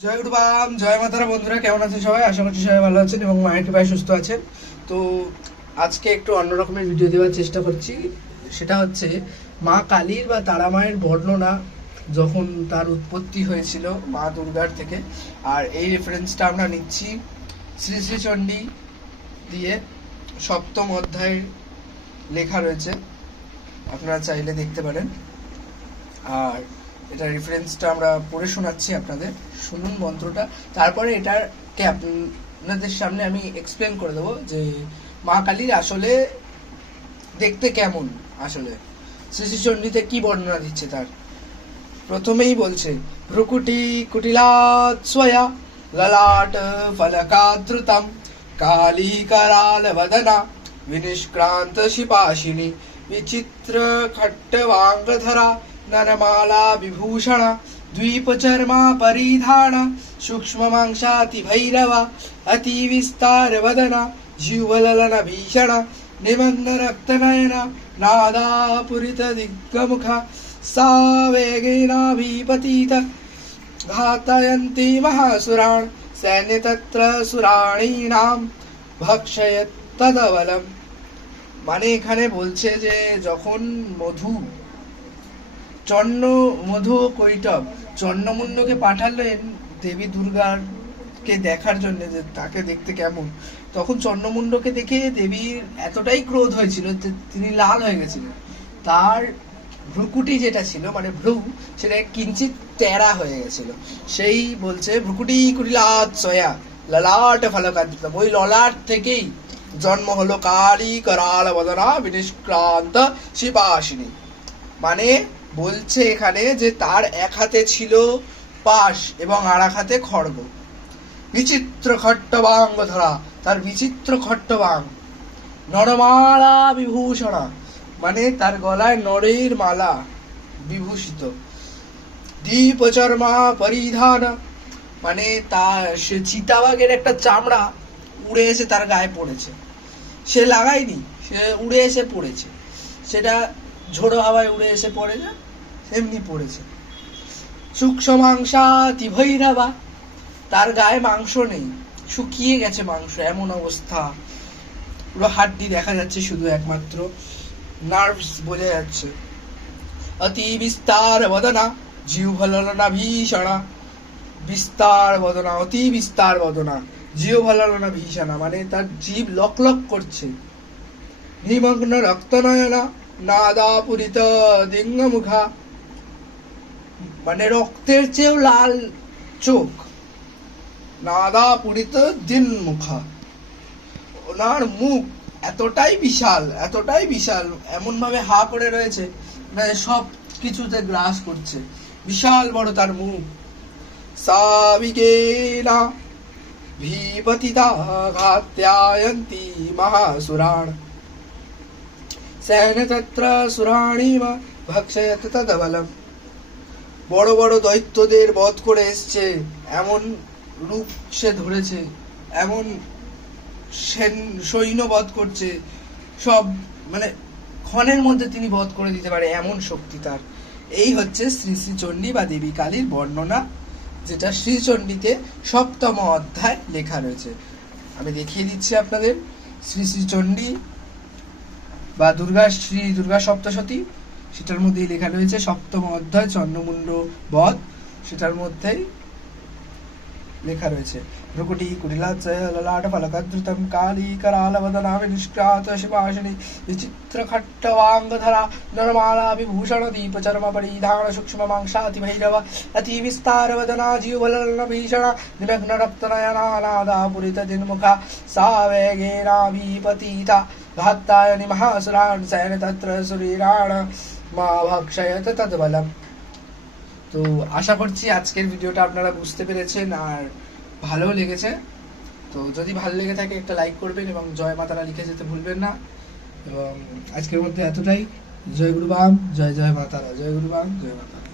জয় গুরুবাম, জয় মাতারা। বন্ধুরা কেমন আছেন সবাই? আশা করছি সবাই ভালো আছেন এবং মায়ের কৃপায় সুস্থ আছেন। তো আজকে একটু অন্য রকমের ভিডিও দেওয়ার চেষ্টা করছি। সেটা হচ্ছে মা কালীর বা তারা মায়ের বর্ণনা, যখন তার উৎপত্তি হয়েছিল মা দুর্গার থেকে। আর এই রেফারেন্সটা আমরা নিচ্ছি শ্রী শ্রী চণ্ডী দিয়ে, সপ্তম অধ্যায়ে লেখা রয়েছে, আপনারা চাইলে দেখতে পারেন। আর এটা রেফারেন্সটা আমরা পড়ে শোনাচ্ছি আপনাদের, শুনুন মন্ত্রটা। তারপরে এটাকে আপনাদের সামনে আমি এক্সপ্লেন করে দেবো যে মা কালীর আসলে দেখতে কেমন, আসলে শ্রী শ্রী চণ্ডীতে কি বর্ণনা দিচ্ছে তার। প্রথমেই বলছে, ভ্রুকুটি কুটিলাৎ স্বয়া ললাট ফলকাদ্রুতম কালী कराल वदना विनिष्क्रांत शिपाशिनी विचित्र खट्टवांगधरा नरमाला विभूषण द्वीपचर्मा परिधान सूक्ष्म मांसाति भैरवा अति विस्तार वदना जीवललन भीषण निमग्न रक्तनयन नादापुरित दिग्गमुखा सा वेगेनाभिपतित घातयन्ति महासुरान् सैन्य तत्र सुराणीनाम ভক্ষয়ত তদবলম। মানে এখানে বলছে যে যখন মধু কৈটব চন্নমুণ্ডকে পাঠালেন দেবী দুর্গাকে দেখার জন্য, যে তাকে দেখতে কেমন, তখন চন্নমুণ্ডকে দেখে দেবীর এতটাই ক্রোধ হয়েছিল যে তিনি লাল হয়ে গেছিলেন। তার ভ্রুকুটি যেটা ছিল, মানে ভ্রু, সেটা কিঞ্চিত টেরা হয়ে গেছিল। সেই বলছে ভ্রুকুটি কুটিলাৎ স্বয়া ললাট ফলকাদ্রুতম, ওই ললাট থেকেই জন্ম হলো কালী कराल वदना विनिष्क्रांत শিপাশিনী। মানে বলছে এখানে যে তার এক হাতে ছিল পাশ এবং আর এক হাতে খড়গ। বিচিত্র খট্টবাঙ্গ ধরা, তার বিচিত্র খট্টবাঙ্গ। নরমালা বিভূষণা, মানে তার গলায় নরের মালা বিভূষিত। দীপচর্মা পরিধান, মানে তার সে চিতাবাঘের একটা চামড়া উড়ে এসে তার গায়ে পড়েছে, সে লাগায়নি, সে উড়ে এসে পড়েছে, সেটা ঝোড়ো হাওয়ায় উড়ে এসে পড়ে না, এমনি পড়েছে। সূক্ষ্ম মাংসাতি ভৈরবা, তার গায়ে মাংস নেই, শুকিয়ে গেছে মাংস, এমন অবস্থা। পুরো হাড্ডি দেখা যাচ্ছে, শুধু একমাত্র নার্ভস বোঝা যাচ্ছে। অতি বিস্তার বদনা জিহ্বলনা ভীষণা, বিস্তার বদনা, অতি বিস্তার বদনা জিহ্বলনা ভীষণা, মানে তার জীব লক লক করছে। নিমগ্ন রক্তনয়না নাদাপুরিত দিঙ্গমুখা, মানে রক্তের চেয়েও লাল চোখ। নাদাপুরিত দিনমুখা, ওনার মুখ এতটাই বিশাল, এতটাই বিশাল, এমন ভাবে হা করে রয়েছে, মানে সব কিছুতে গ্রাস করছে, বিশাল বড় তার মুখ। সাবিকেনা ভীপতিতা ঘাত্যায়ন্তি মহাসুরাণ সেন তত্র সুরাণীম ভক্ষয়ত তদবলম। বড় বড় দৈত্যদের বধ করে এসছে, এমন রূপ সে ধরেছে, এমন সৈন্য বধ করছে, সব মানে ক্ষণের মধ্যে তিনি বধ করে দিতে পারে, এমন শক্তি তার। এই হচ্ছে শ্রী শ্রী চণ্ডী বা দেবী কালীর বর্ণনা, যেটা শ্রীচণ্ডীতে সপ্তম অধ্যায় লেখা রয়েছে। আমি দেখিয়ে দিচ্ছি আপনাদের। শ্রী শ্রী চণ্ডী বা শ্রী দুর্গা সপ্তশতী, সেটার মধ্যেই লেখা রয়েছে সপ্তম অধ্যায় চন্দ্রমুণ্ড বধ, সেটার মধ্যেই লেখা রয়েছে। ভ্রুকুটি কুটিলাৎ ললাট ফলকাদ্রুতম কালী कराल वदना विनिष्क्रांत शिपाशिनी विचित्र खट्टवांगधरा नरमाला विभूषण दीपचर्म परिधान सूक्ष्म मांसाति भैरव अति विस्तार वदना जीवललन भीषण निमग्न रक्तनयना नादापुरित दिन्मुखा सा वेगेनाभिपतिता घात्यायन्ति महासुरान् सैन्य तत्र सुरीराण मा भक्षयत तद्बलम्। তো আশা করছি আজকের ভিডিওটা আপনারা বুঝতে পেরেছেন আর ভালো লেগেছে। তো যদি ভালো লেগে থাকে একটা লাইক করবেন এবং জয় মাতারা লিখে যেতে ভুলবেন না। এবং আজকের মধ্যে এতটাই। জয় গুরুবাম, জয় জয় মাতারা, জয় গুরুবাম, জয় মাতারা।